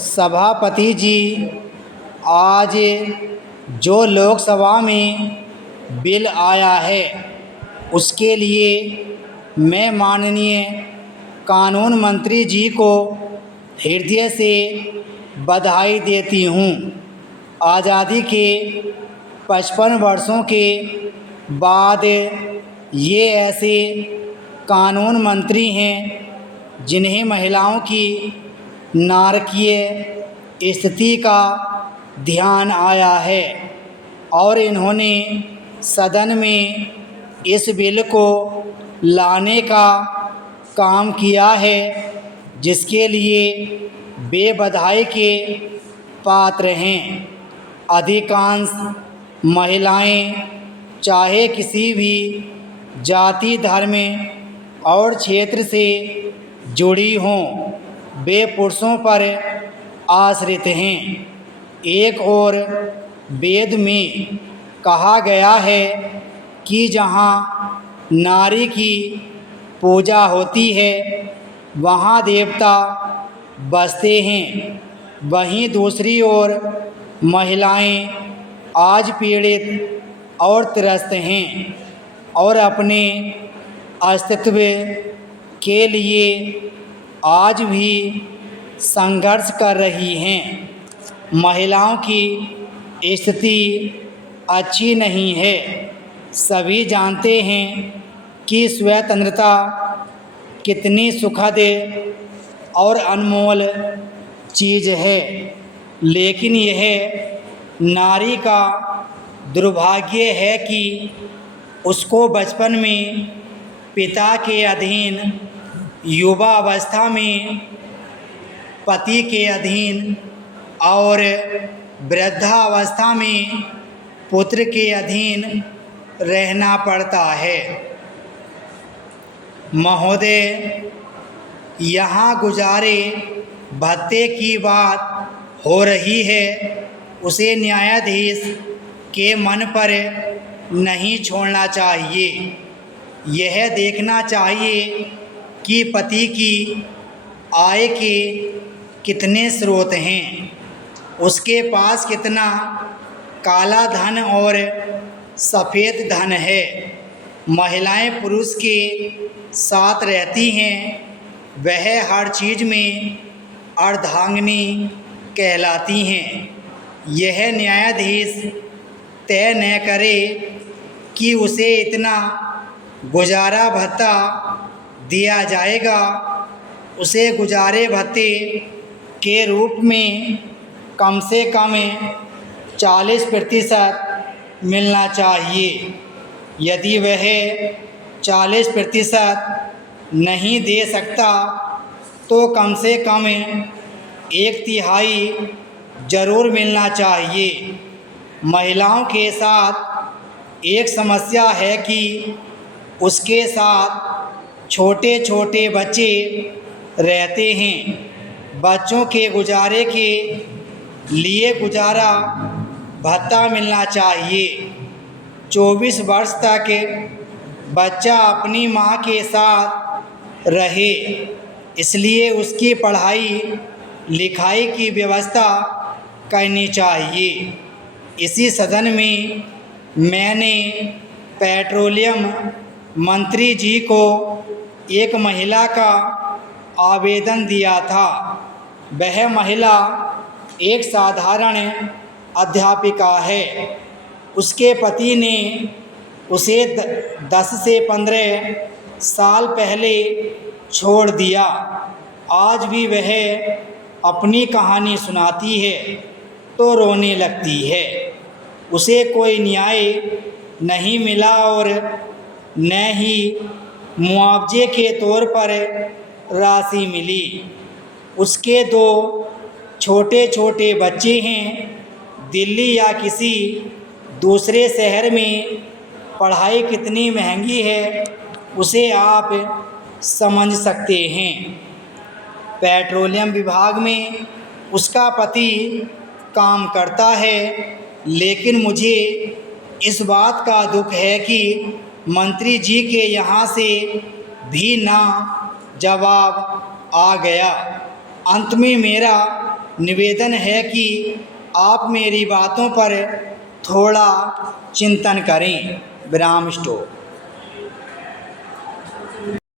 सभापति जी, आज जो लोकसभा में बिल आया है उसके लिए मैं माननीय कानून मंत्री जी को हृदय से बधाई देती हूँ। आज़ादी के 55 वर्षों के बाद ये ऐसे कानून मंत्री हैं जिन्हें महिलाओं की नारकीय स्थिति का ध्यान आया है और इन्होंने सदन में इस बिल को लाने का काम किया है, जिसके लिए वे बधाई के पात्र हैं। अधिकांश महिलाएं चाहे किसी भी जाति, धर्म और क्षेत्र से जुड़ी हों, वे पुरुषों पर आश्रित हैं। एक और वेद में कहा गया है कि जहाँ नारी की पूजा होती है वहाँ देवता बसते हैं। वहीं दूसरी ओर महिलाएं आज पीड़ित और त्रस्त हैं और अपने अस्तित्व के लिए आज भी संघर्ष कर रही हैं। महिलाओं की स्थिति अच्छी नहीं है। सभी जानते हैं कि स्वतंत्रता कितनी सुखद और अनमोल चीज़ है, लेकिन यह नारी का दुर्भाग्य है कि उसको बचपन में पिता के अधीन, युवा अवस्था में पति के अधीन और वृद्धावस्था में पुत्र के अधीन रहना पड़ता है। महोदय, यहाँ गुजारे भत्ते की बात हो रही है, उसे न्यायाधीश के मन पर नहीं छोड़ना चाहिए। यह देखना चाहिए कि पति की आय के कितने स्रोत हैं, उसके पास कितना काला धन और सफ़ेद धन है। महिलाएं पुरुष के साथ रहती हैं, वह हर चीज़ में अर्धांगिनी कहलाती हैं। यह न्यायाधीश तय न करे कि उसे इतना गुजारा भत्ता दिया जाएगा। उसे गुजारे भत्ते के रूप में कम से कम 40% मिलना चाहिए। यदि वह 40% नहीं दे सकता तो कम से कम 1/3 ज़रूर मिलना चाहिए। महिलाओं के साथ एक समस्या है कि उसके साथ छोटे छोटे बच्चे रहते हैं। बच्चों के गुजारे के लिए गुजारा भत्ता मिलना चाहिए। 24 वर्ष तक बच्चा अपनी माँ के साथ रहे, इसलिए उसकी पढ़ाई लिखाई की व्यवस्था करनी चाहिए। इसी सदन में मैंने पेट्रोलियम मंत्री जी को एक महिला का आवेदन दिया था। वह महिला एक साधारण अध्यापिका है। उसके पति ने उसे 10 से 15 साल पहले छोड़ दिया। आज भी वह अपनी कहानी सुनाती है तो रोने लगती है। उसे कोई न्याय नहीं मिला और न ही मुआवजे के तौर पर राशि मिली। उसके 2 छोटे छोटे बच्चे हैं। दिल्ली या किसी दूसरे शहर में पढ़ाई कितनी महंगी है, उसे आप समझ सकते हैं। पेट्रोलियम विभाग में उसका पति काम करता है, लेकिन मुझे इस बात का दुख है कि मंत्री जी के यहाँ से भी ना जवाब आ गया। अंत में मेरा निवेदन है कि आप मेरी बातों पर थोड़ा चिंतन करें। विराम स्टॉप।